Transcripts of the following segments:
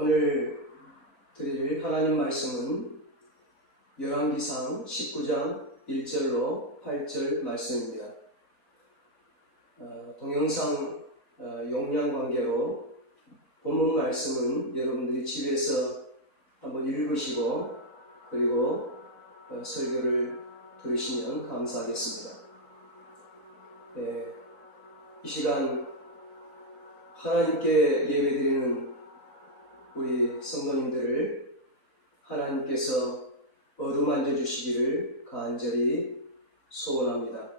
오늘 드릴 하나님 말씀은 열왕기상 19장 1절로 8절 말씀입니다. 동영상 용량 관계로 본문 말씀은 여러분들이 집에서 한번 읽으시고 그리고 설교를 들으시면 감사하겠습니다. 이 시간 하나님께 예배드리는 우리 성도님들을 하나님께서 어루만져 주시기를 간절히 소원합니다.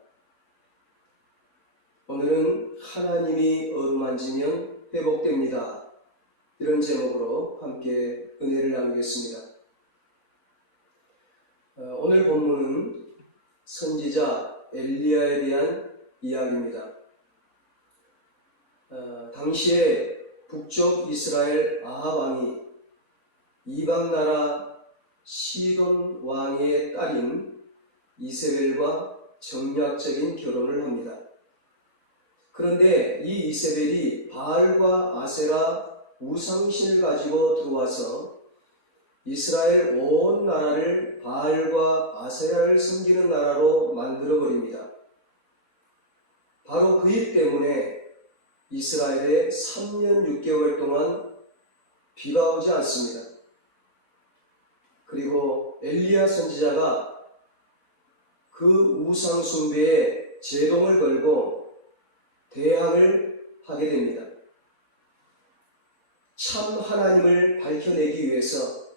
오늘은 하나님이 어루만지면 회복됩니다. 이런 제목으로 함께 은혜를 나누겠습니다. 오늘 본문은 선지자 엘리야에 대한 이야기입니다. 당시에 북쪽 이스라엘 아합 왕이 이방 나라 시돈 왕의 딸인 이세벨과 정략적인 결혼을 합니다. 그런데 이 이세벨이 바알과 아세라 우상신을 가지고 들어와서 이스라엘 온 나라를 바알과 아세라를 섬기는 나라로 만들어버립니다. 바로 그 일 때문에 이스라엘에 3년 6개월 동안 비가 오지 않습니다. 그리고 엘리야 선지자가 그 우상 숭배에 제동을 걸고 대항을 하게 됩니다. 참 하나님을 밝혀내기 위해서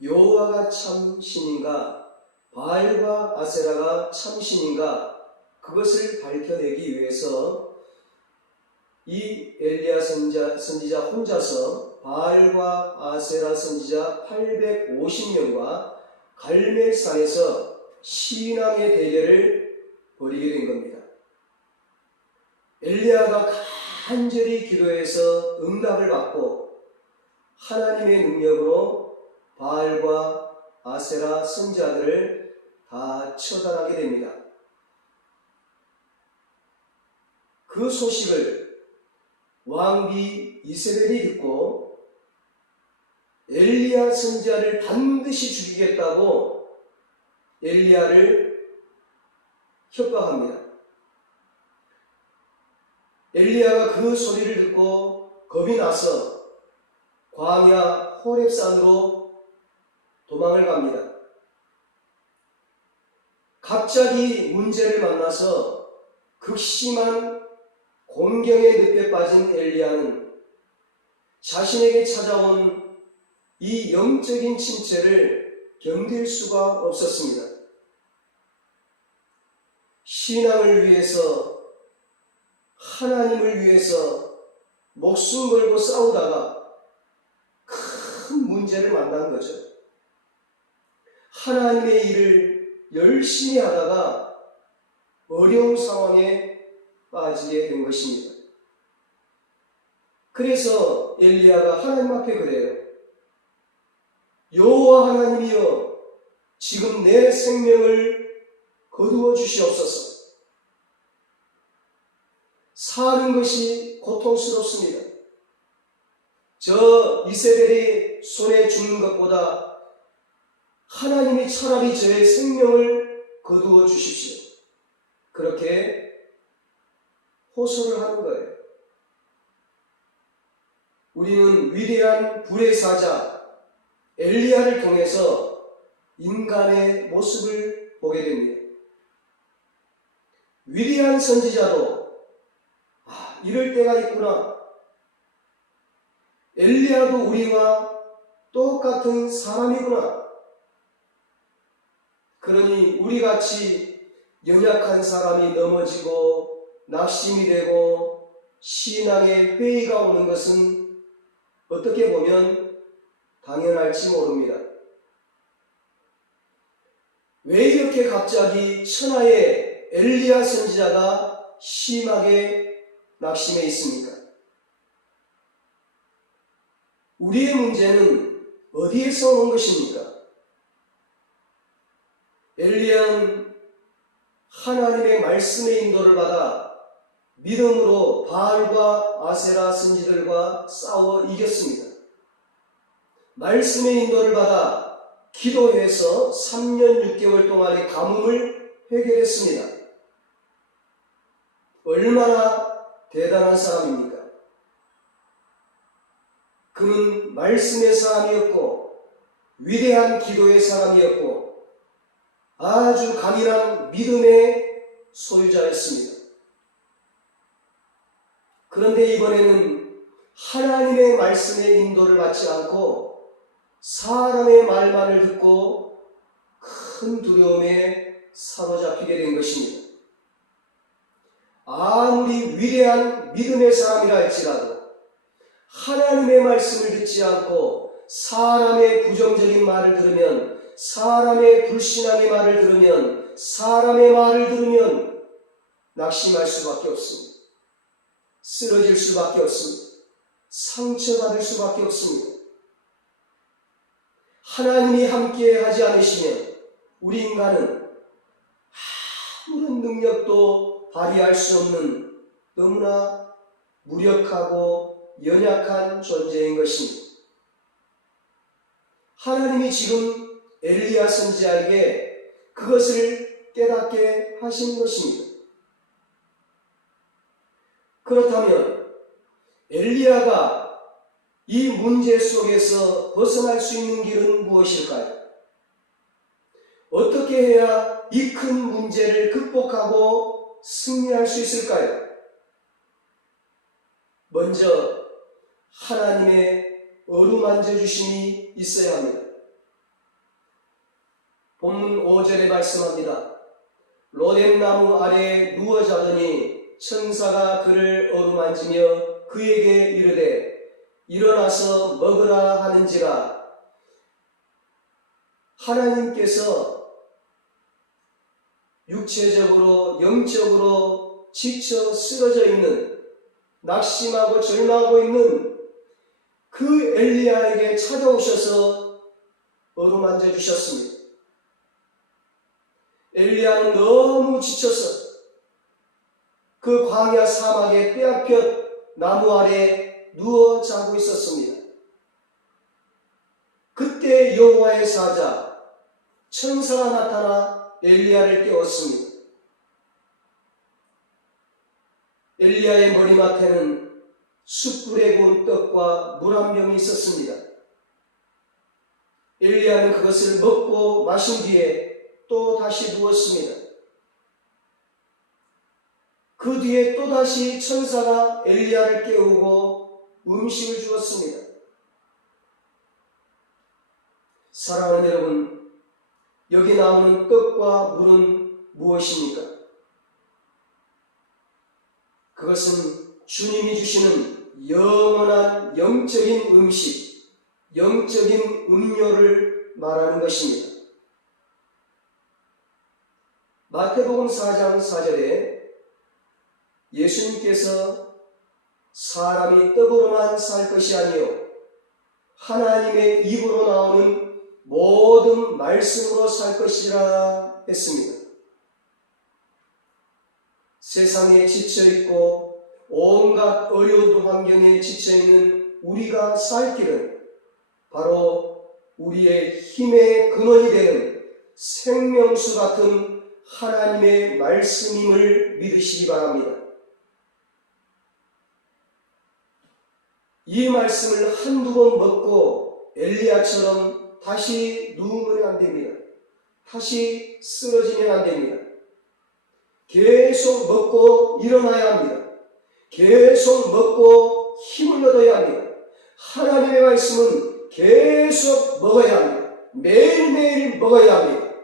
여호와가 참 신인가 바알과 아세라가 참 신인가 그것을 밝혀내기 위해서 이 엘리야 선지자 혼자서 바알과 아세라 선지자 850명과 갈멜산에서 신앙의 대결을 벌이게 된 겁니다. 엘리야가 간절히 기도해서 응답을 받고 하나님의 능력으로 바알과 아세라 선지자들을 다 처단하게 됩니다. 그 소식을 왕비 이세벨이 듣고 엘리야 선지자를 반드시 죽이겠다고 엘리야를 협박합니다. 엘리야가 그 소리를 듣고 겁이 나서 광야 호렙산으로 도망을 갑니다. 갑자기 문제를 만나서 극심한 곤경의 늪에 빠진 엘리야는 자신에게 찾아온 이 영적인 침체를 견딜 수가 없었습니다. 신앙을 위해서 하나님을 위해서 목숨 걸고 싸우다가 큰 문제를 만난 거죠. 하나님의 일을 열심히 하다가 어려운 상황에 빠지게 된 것입니다. 그래서 엘리야가 하나님 앞에 그래요. 여호와 하나님이여 지금 내 생명을 거두어 주시옵소서. 사는 것이 고통스럽습니다. 저 이세벨의 손에 죽는 것보다 하나님이 차라리 저의 생명을 거두어 주십시오. 그렇게 호소를 하는 거예요. 우리는 위대한 불의 사자 엘리야를 통해서 인간의 모습을 보게 됩니다. 위대한 선지자도 이럴 때가 있구나. 엘리야도 우리와 똑같은 사람이구나. 그러니 우리같이 연약한 사람이 넘어지고 낙심이 되고 신앙의 회의가 오는 것은 어떻게 보면 당연할지 모릅니다. 왜 이렇게 갑자기 천하의 엘리야 선지자가 심하게 낙심해 있습니까? 우리의 문제는 어디에서 온 것입니까? 엘리야는 하나님의 말씀의 인도를 받아 믿음으로 바알과 아세라 선지들과 싸워 이겼습니다. 말씀의 인도를 받아 기도해서 3년 6개월 동안의 가뭄을 해결했습니다. 얼마나 대단한 사람입니까? 그는 말씀의 사람이었고 위대한 기도의 사람이었고 아주 강인한 믿음의 소유자였습니다. 그런데 이번에는 하나님의 말씀의 인도를 받지 않고 사람의 말만을 듣고 큰 두려움에 사로잡히게 된 것입니다. 아무리 위대한 믿음의 사람이라 할지라도 하나님의 말씀을 듣지 않고 사람의 부정적인 말을 들으면, 사람의 불신앙의 말을 들으면, 사람의 말을 들으면 낙심할 수밖에 없습니다. 쓰러질 수밖에 없습니다. 상처받을 수밖에 없습니다. 하나님이 함께 하지 않으시면 우리 인간은 아무런 능력도 발휘할 수 없는 너무나 무력하고 연약한 존재인 것입니다. 하나님이 지금 엘리야 선지자에게 그것을 깨닫게 하신 것입니다. 그렇다면 엘리야가 이 문제 속에서 벗어날 수 있는 길은 무엇일까요? 어떻게 해야 이 큰 문제를 극복하고 승리할 수 있을까요? 먼저 하나님의 어루만져 주심이 있어야 합니다. 본문 5절에 말씀합니다. 로뎀나무 아래에 누워 자더니 천사가 그를 어루만지며 그에게 이르되 일어나서 먹으라 하는지라. 하나님께서 육체적으로 영적으로 지쳐 쓰러져 있는, 낙심하고 절망하고 있는 그 엘리야에게 찾아오셔서 어루만져 주셨습니다. 엘리야는 너무 지쳐서 그 광야 사막에 뼈아볕 나무 아래 누워 자고 있었습니다. 그때 여호와의 사자 천사가 나타나 엘리야를 깨웠습니다. 엘리야의 머리맡에는 숯불에 구운 떡과 물 한 병이 있었습니다. 엘리야는 그것을 먹고 마신 뒤에 또 다시 누웠습니다. 그 뒤에 또다시 천사가 엘리야를 깨우고 음식을 주었습니다. 사랑하는 여러분, 여기 나오는 떡과 물은 무엇입니까? 그것은 주님이 주시는 영원한 영적인 음식, 영적인 음료를 말하는 것입니다. 마태복음 4장 4절에 예수님께서 사람이 떡으로만 살 것이 아니요 하나님의 입으로 나오는 모든 말씀으로 살 것이라 했습니다. 세상에 지쳐있고 온갖 어려운 환경에 지쳐있는 우리가 살 길은 바로 우리의 힘의 근원이 되는 생명수 같은 하나님의 말씀임을 믿으시기 바랍니다. 이 말씀을 한두 번 먹고 엘리야처럼 다시 누우면 안 됩니다. 다시 쓰러지면 안 됩니다. 계속 먹고 일어나야 합니다. 계속 먹고 힘을 얻어야 합니다. 하나님의 말씀은 계속 먹어야 합니다. 매일매일 먹어야 합니다.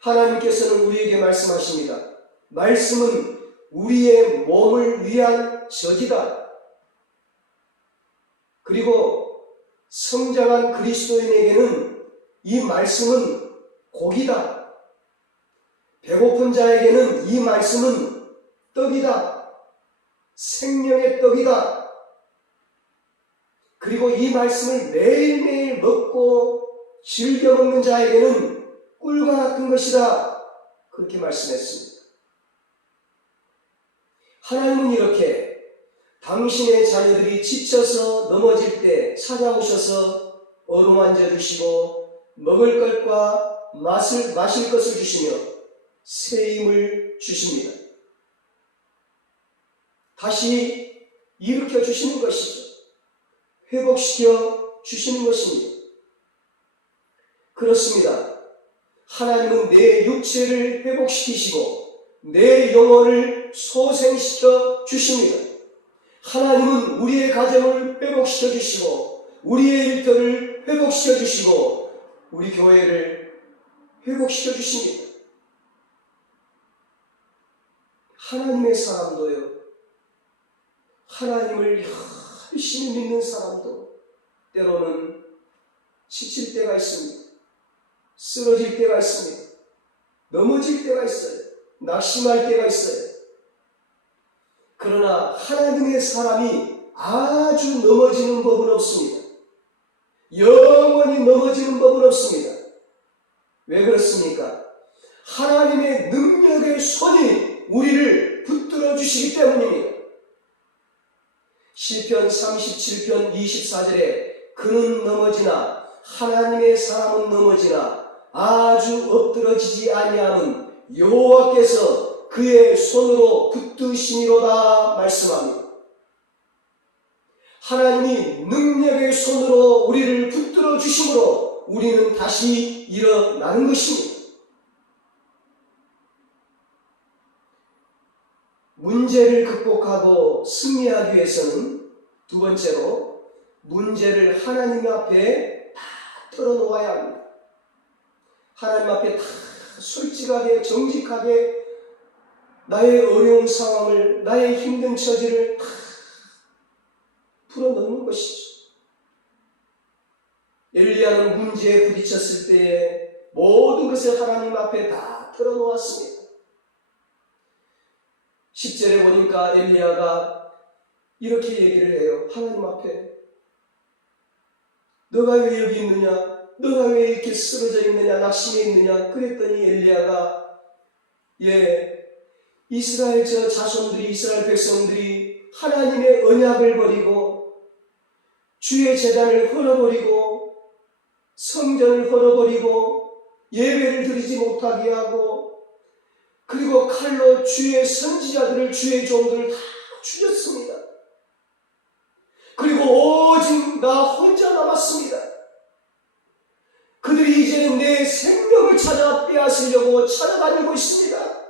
하나님께서는 우리에게 말씀하십니다. 말씀은 우리의 몸을 위한 젖이다. 그리고 성장한 그리스도인에게는 이 말씀은 고기다. 배고픈 자에게는 이 말씀은 떡이다. 생명의 떡이다. 그리고 이 말씀을 매일매일 먹고 즐겨 먹는 자에게는 꿀과 같은 것이다. 그렇게 말씀했습니다. 하나님은 이렇게 당신의 자녀들이 지쳐서 넘어질 때 찾아오셔서 어루만져 주시고 먹을 것과 마실 것을 주시며 새 힘을 주십니다. 다시 일으켜 주시는 것이죠. 회복시켜 주시는 것입니다. 그렇습니다. 하나님은 내 육체를 회복시키시고 내 영혼을 소생시켜 주십니다. 하나님은 우리의 가정을 회복시켜 주시고 우리의 일터를 회복시켜 주시고 우리 교회를 회복시켜 주십니다. 하나님의 사람도요, 하나님을 열심히 믿는 사람도 때로는 지칠 때가 있습니다. 쓰러질 때가 있습니다. 넘어질 때가 있어요. 낙심할 때가 있어요. 그러나 하나님의 사람이 아주 넘어지는 법은 없습니다. 영원히 넘어지는 법은 없습니다. 왜 그렇습니까? 하나님의 능력의 손이 우리를 붙들어 주시기 때문입니다. 시편 37편 24절에 그는 넘어지나 하나님의 사람은 넘어지나 아주 엎드러지지 아니함은 여호와께서 그의 손으로 붙드시니로다 말씀합니다. 하나님이 능력의 손으로 우리를 붙들어 주심으로 우리는 다시 일어나는 것입니다. 문제를 극복하고 승리하기 위해서는 두 번째로 문제를 하나님 앞에 다 털어놓아야 합니다. 하나님 앞에 다 솔직하게 정직하게 나의 어려운 상황을, 나의 힘든 처지를 다 풀어놓는 것이죠. 엘리야는 문제에 부딪혔을 때에 모든 것을 하나님 앞에 다 털어놓았습니다. 10절에 보니까 엘리야가 이렇게 얘기를 해요. 하나님 앞에 너가 왜 여기 있느냐? 너가 왜 이렇게 쓰러져 있느냐? 낙심해 있느냐? 그랬더니 엘리야가 이스라엘 자손들이, 이스라엘 백성들이 하나님의 언약을 버리고 주의 제단을 헐어버리고 성전을 헐어버리고 예배를 드리지 못하게 하고 그리고 칼로 주의 선지자들을, 주의 종들을 다 죽였습니다. 그리고 오직 나 혼자 남았습니다. 그들이 이제는 내 생명을 찾아 빼앗으려고 찾아다니고 있습니다.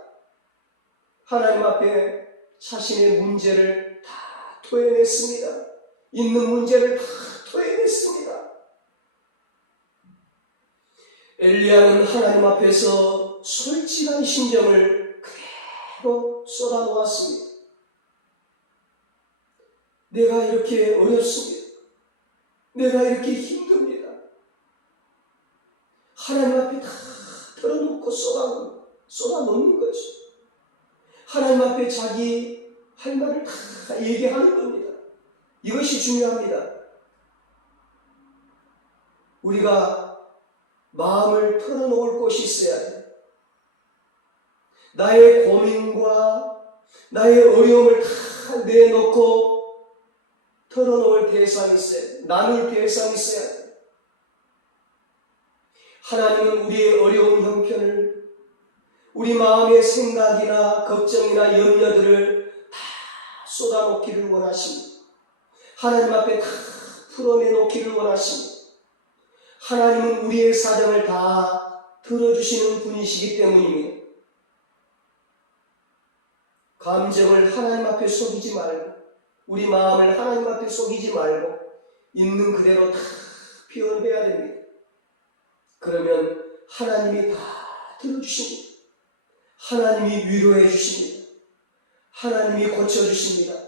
하나님 앞에 자신의 문제를 다 토해냈습니다. 있는 문제를 다 토해냈습니다. 엘리야는 하나님 앞에서 솔직한 심정을 그대로 쏟아놓았습니다. 내가 이렇게 어렵습니다. 내가 이렇게 힘듭니다. 하나님 앞에 다 털어놓고 쏟아놓는 거죠. 하나님 앞에 자기 할 말을 다 얘기하는 겁니다. 이것이 중요합니다. 우리가 마음을 털어놓을 곳이 있어야 해요. 나의 고민과 나의 어려움을 다 내놓고 털어놓을 대상이 있어요. 나눌 대상이 있어야 해요. 하나님은 우리의 어려운 형편을, 우리 마음의 생각이나 걱정이나 염려들을 다 쏟아놓기를 원하십니다. 하나님 앞에 다 풀어내놓기를 원하십니다. 하나님은 우리의 사정을 다 들어주시는 분이시기 때문입니다. 감정을 하나님 앞에 속이지 말고, 우리 마음을 하나님 앞에 속이지 말고 있는 그대로 다 표현해야 됩니다. 그러면 하나님이 다 들어주십니다. 하나님이 위로해 주십니다. 하나님이 고쳐주십니다.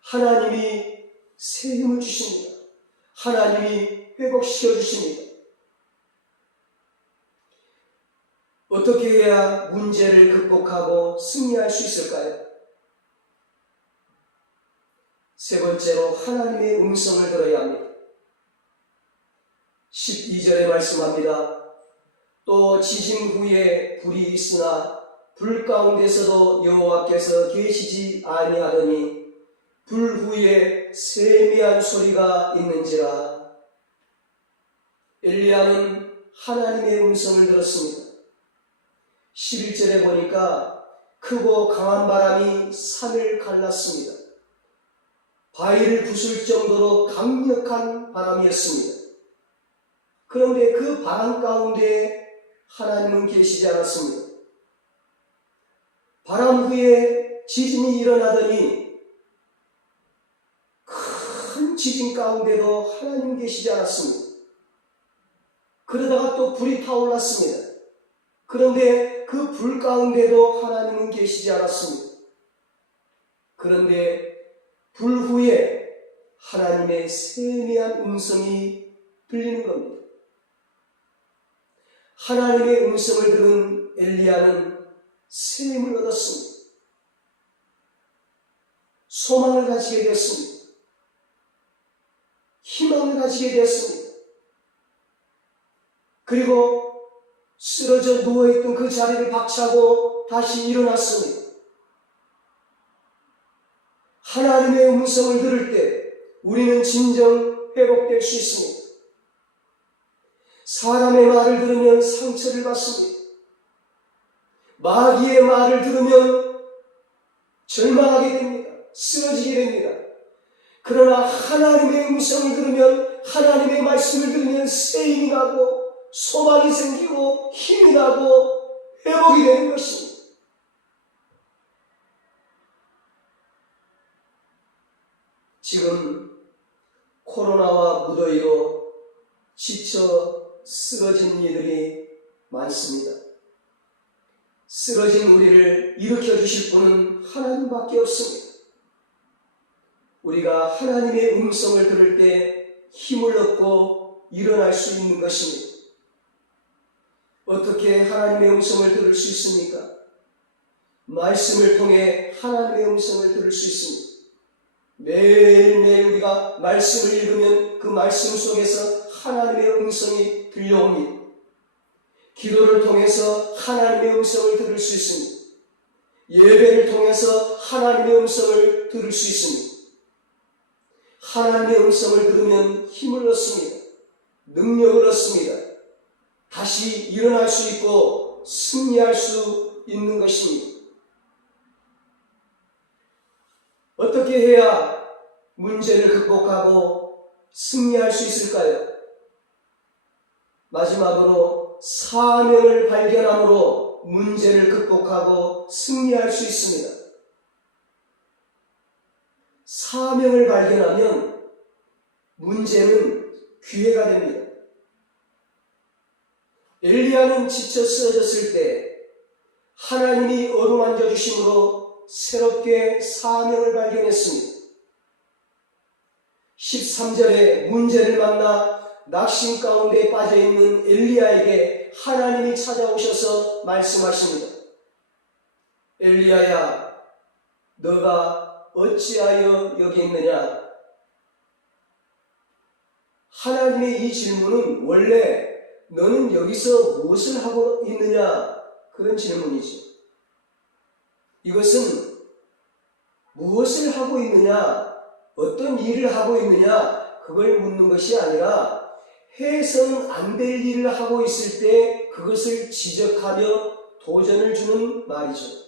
하나님이 새 힘을 주십니다. 하나님이 회복시켜 주십니다. 어떻게 해야 문제를 극복하고 승리할 수 있을까요? 세 번째로 하나님의 음성을 들어야 합니다. 12절에 말씀합니다. 또 지진 후에 불이 있으나 불 가운데서도 여호와께서 계시지 아니하더니 불 후에 세미한 소리가 있는지라. 엘리야는 하나님의 음성을 들었습니다. 11절에 보니까 크고 강한 바람이 산을 갈랐습니다. 바위를 부술 정도로 강력한 바람이었습니다. 그런데 그 바람 가운데 하나님은 계시지 않았습니다. 바람 후에 지진이 일어나더니 큰 지진 가운데도 하나님 계시지 않았습니다. 그러다가 또 불이 타올랐습니다. 그런데 그 불 가운데도 하나님은 계시지 않았습니다. 그런데 불 후에 하나님의 세미한 음성이 들리는 겁니다. 하나님의 음성을 들은 엘리야는 새 힘을 얻었습니다. 소망을 가지게 되었습니다. 희망을 가지게 되었습니다. 그리고 쓰러져 누워있던 그 자리를 박차고 다시 일어났습니다. 하나님의 음성을 들을 때 우리는 진정 회복될 수 있습니다. 사람의 말을 들으면 상처를 받습니다. 마귀의 말을 들으면 절망하게 됩니다. 쓰러지게 됩니다. 그러나 하나님의 음성을 들으면, 하나님의 말씀을 들으면 새 힘이 나고 소망이 생기고 힘이 나고 회복이 되는 것입니다. 지금 코로나와 무더위로 지쳐 쓰러진 이들이 많습니다. 쓰러진 우리를 일으켜 주실 분은 하나님밖에 없습니다. 우리가 하나님의 음성을 들을 때 힘을 얻고 일어날 수 있는 것입니다. 어떻게 하나님의 음성을 들을 수 있습니까? 말씀을 통해 하나님의 음성을 들을 수 있습니다. 매일매일 우리가 말씀을 읽으면 그 말씀 속에서 하나님의 음성이 들려옵니다. 기도를 통해서 하나님의 음성을 들을 수 있습니다. 예배를 통해서 하나님의 음성을 들을 수 있습니다. 하나님의 음성을 들으면 힘을 얻습니다. 능력을 얻습니다. 다시 일어날 수 있고 승리할 수 있는 것입니다. 어떻게 해야 문제를 극복하고 승리할 수 있을까요? 마지막으로 사명을 발견함으로 문제를 극복하고 승리할 수 있습니다. 사명을 발견하면 문제는 기회가 됩니다. 엘리야는 지쳐 쓰러졌을 때 하나님이 어루만져 주심으로 새롭게 사명을 발견했습니다. 13절에 문제를 만나 낙심 가운데 빠져있는 엘리야에게 하나님이 찾아오셔서 말씀하십니다. 엘리야야, 너가 어찌하여 여기 있느냐? 하나님의 이 질문은 원래 너는 여기서 무엇을 하고 있느냐? 그런 질문이죠. 이것은 무엇을 하고 있느냐, 어떤 일을 하고 있느냐, 그걸 묻는 것이 아니라 해서는 안 될 일을 하고 있을 때 그것을 지적하며 도전을 주는 말이죠.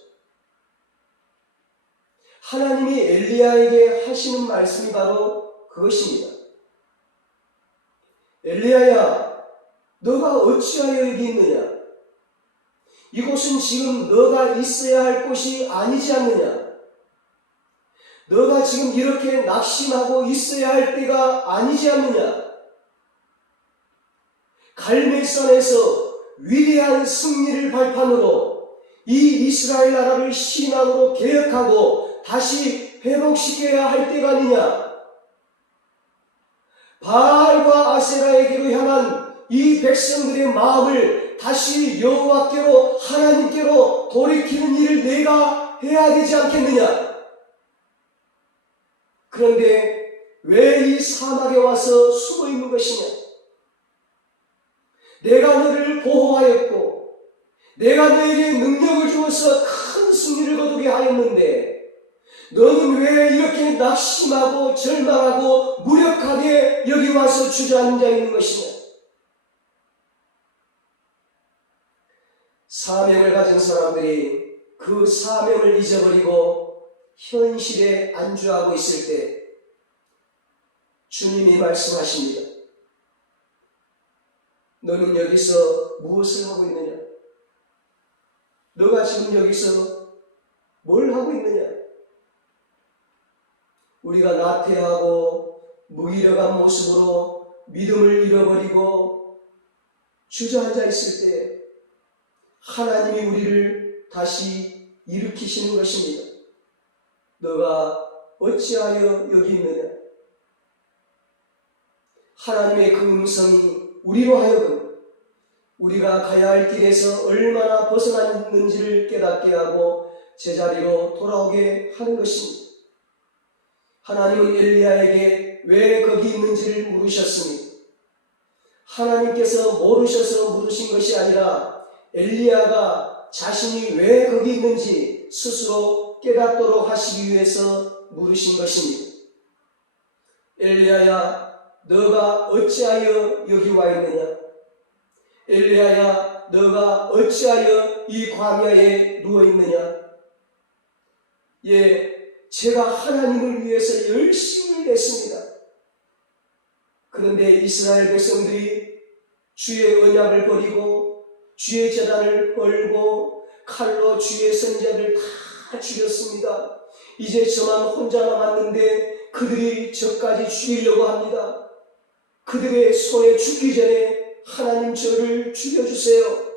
하나님이 엘리야에게 하시는 말씀이 바로 그것입니다. 엘리야야, 너가 어찌하여 여기 있느냐? 이곳은 지금 너가 있어야 할 곳이 아니지 않느냐? 너가 지금 이렇게 낙심하고 있어야 할 때가 아니지 않느냐? 갈멜산에서 위대한 승리를 발판으로 이 이스라엘 나라를 신앙으로 개혁하고 다시 회복시켜야 할 때가 아니냐? 바알과 아세라에게로 향한 이 백성들의 마음을 다시 여호와께로, 하나님께로 돌이키는 일을 내가 해야 되지 않겠느냐? 그런데 왜 이 사막에 와서 숨어 있는 것이냐? 내가 너를 보호하였고 내가 너에게 능력을 주어서 큰 승리를 거두게 하였는데 너는 왜 이렇게 낙심하고 절망하고 무력하게 여기 와서 주저앉아 있는 것이냐? 사명을 가진 사람들이 그 사명을 잊어버리고 현실에 안주하고 있을 때 주님이 말씀하십니다. 너는 여기서 무엇을 하고 있느냐? 너가 지금 여기서 뭘 하고 있느냐? 우리가 나태하고 무기력한 모습으로 믿음을 잃어버리고 주저앉아 있을 때 하나님이 우리를 다시 일으키시는 것입니다. 너가 어찌하여 여기 있느냐? 하나님의 그 음성이 우리로 하여금 우리가 가야 할 길에서 얼마나 벗어나 있는지를 깨닫게 하고 제자리로 돌아오게 하는 것입니다. 하나님은 엘리야에게 왜 거기 있는지를 물으셨습니다. 하나님께서 모르셔서 물으신 것이 아니라 엘리야가 자신이 왜 거기 있는지 스스로 깨닫도록 하시기 위해서 물으신 것입니다. 엘리야야, 너가 어찌하여 여기 와 있느냐? 엘리야야, 너가 어찌하여 이 광야에 누워 있느냐? 예, 제가 하나님을 위해서 열심히 냈습니다. 그런데 이스라엘 백성들이 주의 언약을 버리고 주의 제단을 벌고 칼로 주의 선자를 다 죽였습니다. 이제 저만 혼자 남았는데 그들이 저까지 죽이려고 합니다. 그들의 손에 죽기 전에 하나님 저를 죽여주세요.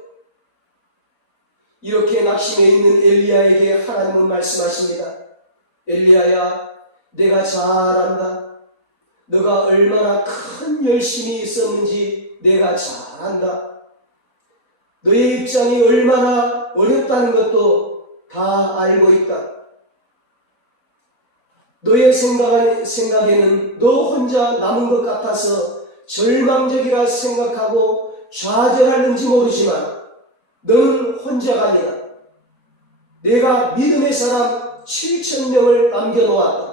이렇게 낙심해 있는 엘리야에게 하나님은 말씀하십니다. 엘리야야, 내가 잘 안다. 너가 얼마나 큰 열심이 있었는지 내가 잘 안다. 너의 입장이 얼마나 어렵다는 것도 다 알고 있다. 너의 생각에는 너 혼자 남은 것 같아서 절망적이라 생각하고 좌절하는지 모르지만 너는 혼자가 아니라 내가 믿음의 사람 7,000명을 남겨놓았다.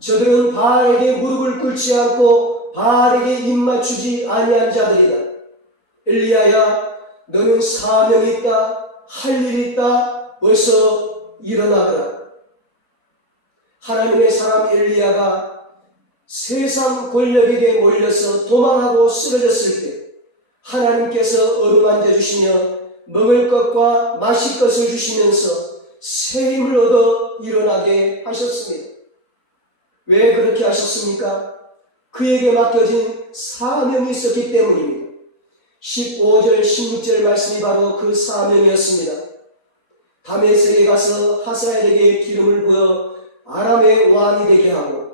저들은 바알에게 무릎을 꿇지 않고 바알에게 입맞추지 아니한 자들이다. 엘리야야, 너는 사명이 있다. 할 일이 있다. 어서 일어나거라. 하나님의 사람 엘리야가 세상 권력에게 몰려서 도망하고 쓰러졌을 때 하나님께서 어루만져 주시며 먹을 것과 마실 것을 주시면서 새 힘을 얻어 일어나게 하셨습니다. 왜 그렇게 하셨습니까? 그에게 맡겨진 사명이 있었기 때문입니다. 15절 16절 말씀이 바로 그 사명이었습니다. 다메섹에 가서 하사엘에게 기름을 부어 아람의 왕이 되게 하고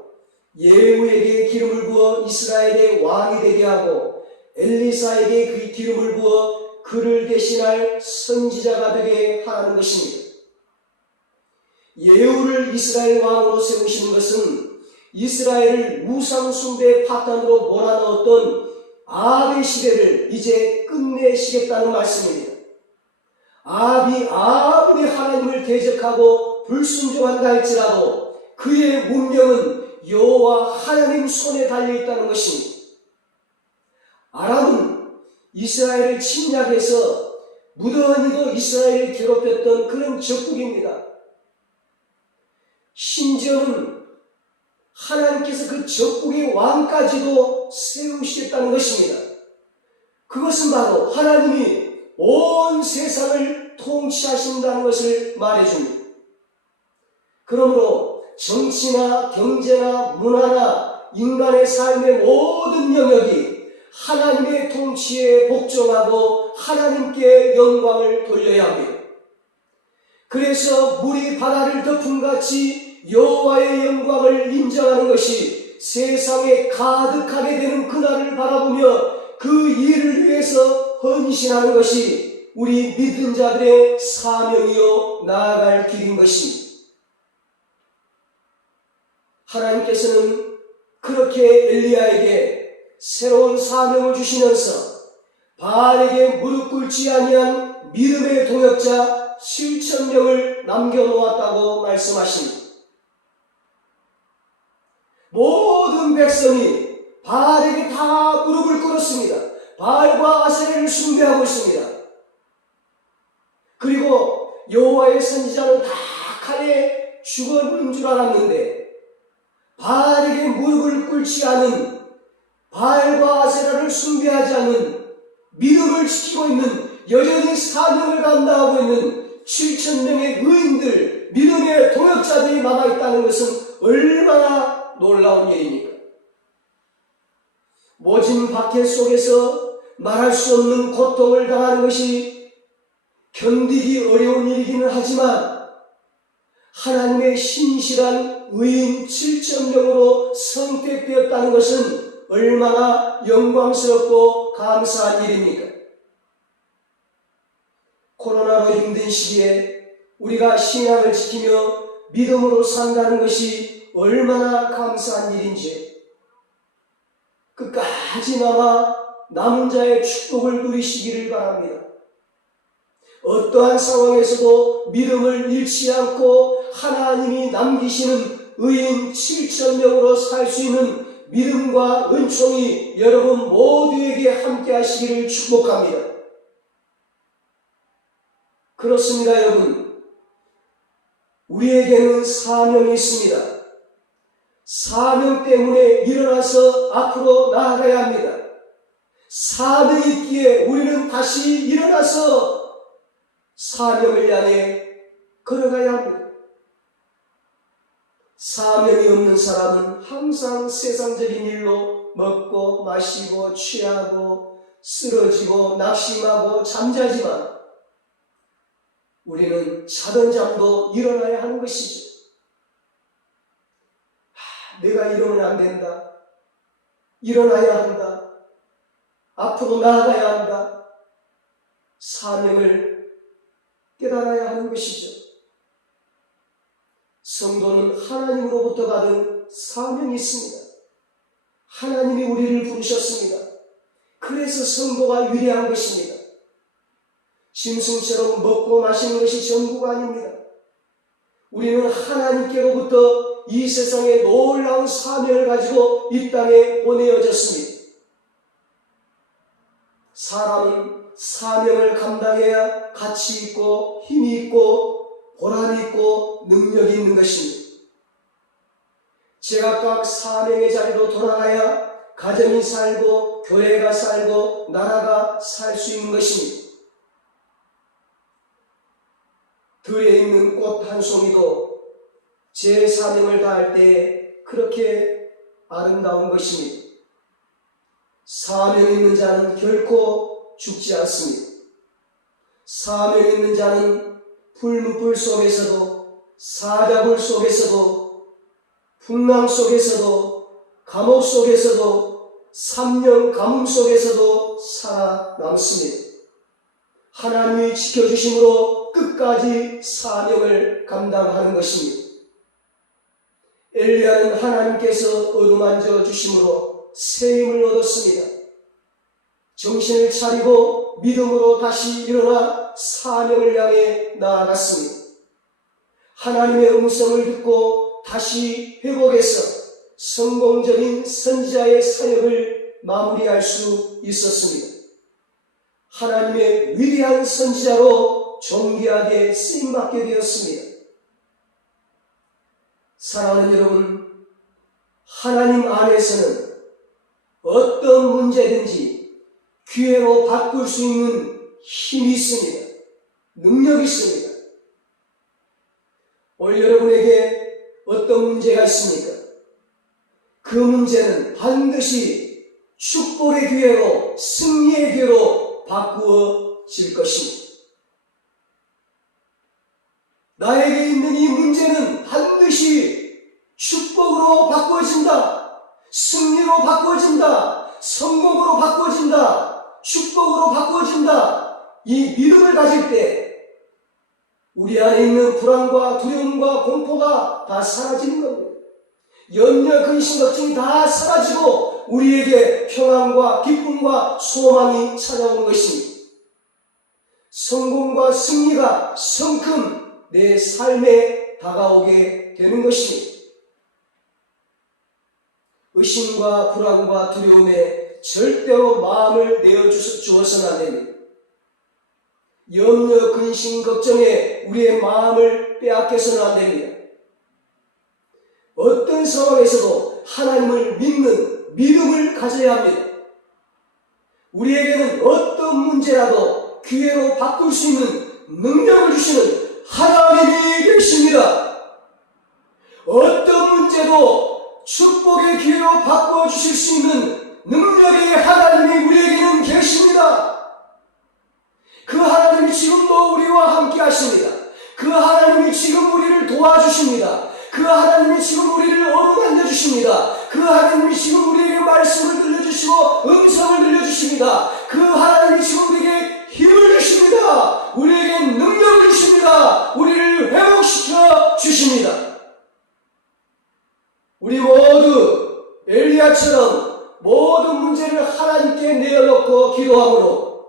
예후에게 기름을 부어 이스라엘의 왕이 되게 하고 엘리사에게 그 기름을 부어 그를 대신할 선지자가 되게 하는 것입니다. 예후를 이스라엘 왕으로 세우시는 것은 이스라엘을 우상 숭배 파탄으로 몰아넣었던 아합의 시대를 이제 끝내시겠다는 말씀입니다. 아합이 아무리 하나님을 대적하고 불순종한다 할지라도 그의 운명은 여호와 하나님 손에 달려있다는 것입니다. 아람은 이스라엘을 침략해서 무던히도 이스라엘을 괴롭혔던 그런 적국입니다. 심지어는 하나님께서 그 적국의 왕까지도 세우시겠다는 것입니다. 그것은 바로 하나님이 온 세상을 통치하신다는 것을 말해줍니다. 그러므로 정치나 경제나 문화나 인간의 삶의 모든 영역이 하나님의 통치에 복종하고 하나님께 영광을 돌려야 합니다. 그래서 물이 바다를 덮음같이 여호와의 영광을 인정하는 것이 세상에 가득하게 되는 그날을 바라보며 그 일을 위해서 헌신하는 것이 우리 믿는 자들의 사명이요 나아갈 길인 것입니다. 하나님께서는 그렇게 엘리야에게 새로운 사명을 주시면서 바알에게 무릎 꿇지 아니한 믿음의 동역자 7,000명을 남겨놓았다고 말씀하십니다. 모든 백성이 바알에게 다 무릎을 꿇었습니다. 바알과 아세라를 숭배하고 있습니다. 그리고 여호와의 선지자는 다 칼에 죽어버린 줄 알았는데 바알에게 무릎을 꿇지 않은, 바알과 아세라를 숭배하지 않은, 믿음을 지키고 있는, 여전히 사명을 감당하고 있는 7,000명의 의인들, 믿음의 동역자들이 남아있다는 것은 얼마나 놀라운 일입니까? 모진 박해 속에서 말할 수 없는 고통을 당하는 것이 견디기 어려운 일이기는 하지만 하나님의 신실한 의인 7,000명으로 선택되었다는 것은 얼마나 영광스럽고 감사한 일입니까? 코로나로 힘든 시기에 우리가 신앙을 지키며 믿음으로 산다는 것이 얼마나 감사한 일인지 끝까지 남은 자의 축복을 누리시기를 바랍니다. 어떠한 상황에서도 믿음을 잃지 않고 하나님이 남기시는 의인 7,000명으로 살 수 있는 믿음과 은총이 여러분 모두에게 함께 하시기를 축복합니다. 그렇습니다, 여러분. 우리에게는 사명이 있습니다. 사명 때문에 일어나서 앞으로 나아가야 합니다. 사명이 있기에 우리는 다시 일어나서 사명을 향해 걸어가야 합니다. 사명이 없는 사람은 항상 세상적인 일로 먹고 마시고 취하고 쓰러지고 낙심하고 잠자지만 우리는 자던 잠도 일어나야 하는 것이죠. 내가 이러면 안 된다. 일어나야 한다. 앞으로 나아가야 한다. 사명을 깨달아야 하는 것이죠. 성도는 하나님으로부터 받은 사명이 있습니다. 하나님이 우리를 부르셨습니다. 그래서 성도가 위대한 것입니다. 짐승처럼 먹고 마시는 것이 전부가 아닙니다. 우리는 하나님께로부터 이 세상에 놀라운 사명을 가지고 이 땅에 보내어졌습니다. 사람은 사명을 감당해야 가치 있고 힘이 있고 보람이 있고 능력이 있는 것입니다. 제각각 사명의 자리로 돌아가야 가정이 살고 교회가 살고 나라가 살 수 있는 것입니다. 들에 있는 꽃 한 송이도 제 사명을 다할 때 그렇게 아름다운 것입니다. 사명 있는 자는 결코 죽지 않습니다. 사명 있는 자는 불무불 속에서도 사자굴 속에서도 풍랑 속에서도 감옥 속에서도 삼년 가뭄 속에서도 살아남습니다. 하나님이 지켜주심으로 끝까지 사명을 감당하는 것입니다. 엘리야는 하나님께서 어루만져 주심으로 새 힘을 얻었습니다. 정신을 차리고 믿음으로 다시 일어나 사명을 향해 나아갔습니다. 하나님의 음성을 듣고 다시 회복해서 성공적인 선지자의 사역을 마무리할 수 있었습니다. 하나님의 위대한 선지자로 존귀하게 쓰임받게 되었습니다. 사랑하는 여러분, 하나님 안에서는 어떤 문제든지 기회로 바꿀 수 있는 힘이 있습니다. 능력이 있습니다. 오늘 여러분에게 어떤 문제가 있습니까? 그 문제는 반드시 축복의 기회로, 승리의 기회로 바꾸어질 것입니다. 나에게 있는 이 문제는 반드시 축복으로 바꾸어진다. 승리로 바꾸어진다. 성공으로 바꾸어진다. 축복으로 바꾸어진다. 이 믿음을 가질 때 우리 안에 있는 불안과 두려움과 공포가 다 사라지는 겁니다. 염려, 근심, 걱정이 다 사라지고 우리에게 평안과 기쁨과 소망이 찾아오는 것입니다. 성공과 승리가 성큼 내 삶에 다가오게 되는 것입니다. 의심과 불안과 두려움에 절대로 마음을 내어주어서는 안 됩니다. 염려, 근심, 걱정에 우리의 마음을 빼앗겨서는 안 됩니다. 어떤 상황에서도 하나님을 믿는 믿음을 가져야 합니다. 우리에게는 어떤 문제라도 기회로 바꿀 수 있는 능력을 주시는 하나님이 계십니다. 어떤 문제도 축복의 기회로 바꿔 주실 수 있는 능력의 하나님이 우리에게는 계십니다. 그 하나님이 지금도 우리와 함께 하십니다. 그 하나님이 지금 우리를 도와주십니다. 그 하나님이 지금 우리를 어루만져 주십니다. 그 하나님이 지금 우리에게 말씀을 들려주시고 음성을 들려주십니다. 그 하나님이 지금 우리에게 힘을 주십니다. 우리에게 능력을 주십니다. 우리를 회복시켜 주십니다. 우리 모두 엘리야처럼 모든 문제를 하나님께 내어놓고 기도함으로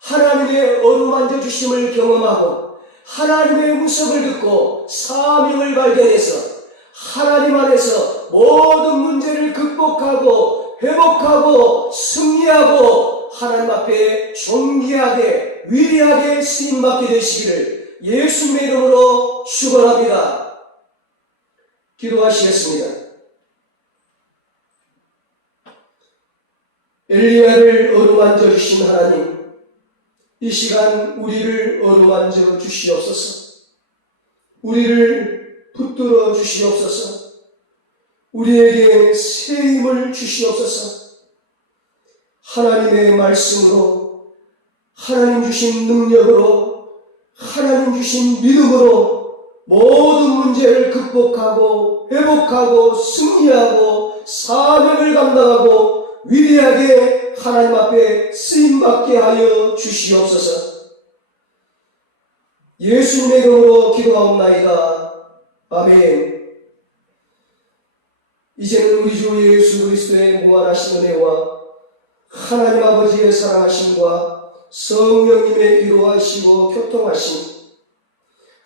하나님의 어루만져 주심을 경험하고 하나님의 음성을 듣고 사명을 발견해서 하나님 안에서 모든 문제를 극복하고 회복하고 승리하고 하나님 앞에 존귀하게 위대하게 쓰임받게 되시기를 예수님의 이름으로 축원합니다. 기도하시겠습니다. 엘리야를 어루만져 주신 하나님, 이 시간 우리를 어루만져 주시옵소서. 우리를 붙들어 주시옵소서. 우리에게 새 힘을 주시옵소서. 하나님의 말씀으로, 하나님 주신 능력으로, 하나님 주신 믿음으로 모든 문제를 극복하고 회복하고 승리하고 사명을 감당하고 위대하게 하나님 앞에 쓰임받게 하여 주시옵소서. 예수님의 이름으로 기도하옵나이다. 아멘. 이제는 우리 주 예수 그리스도의 무한하신 은혜와 하나님 아버지의 사랑하심과 성령님의 위로하시고 교통하심,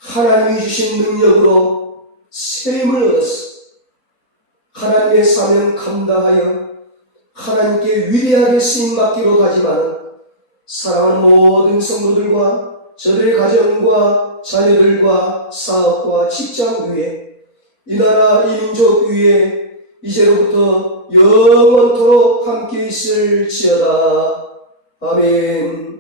하나님이 주신 능력으로 새 힘을 얻어서 하나님의 사명 감당하여 하나님께 위대하게 쓰임받기로 가지만 사랑하는 모든 성도들과 저들의 가정과 자녀들과 사업과 직장 위에 이 나라 이 민족 위에 이제로부터 영원토록 함께 있을지어다. 아멘.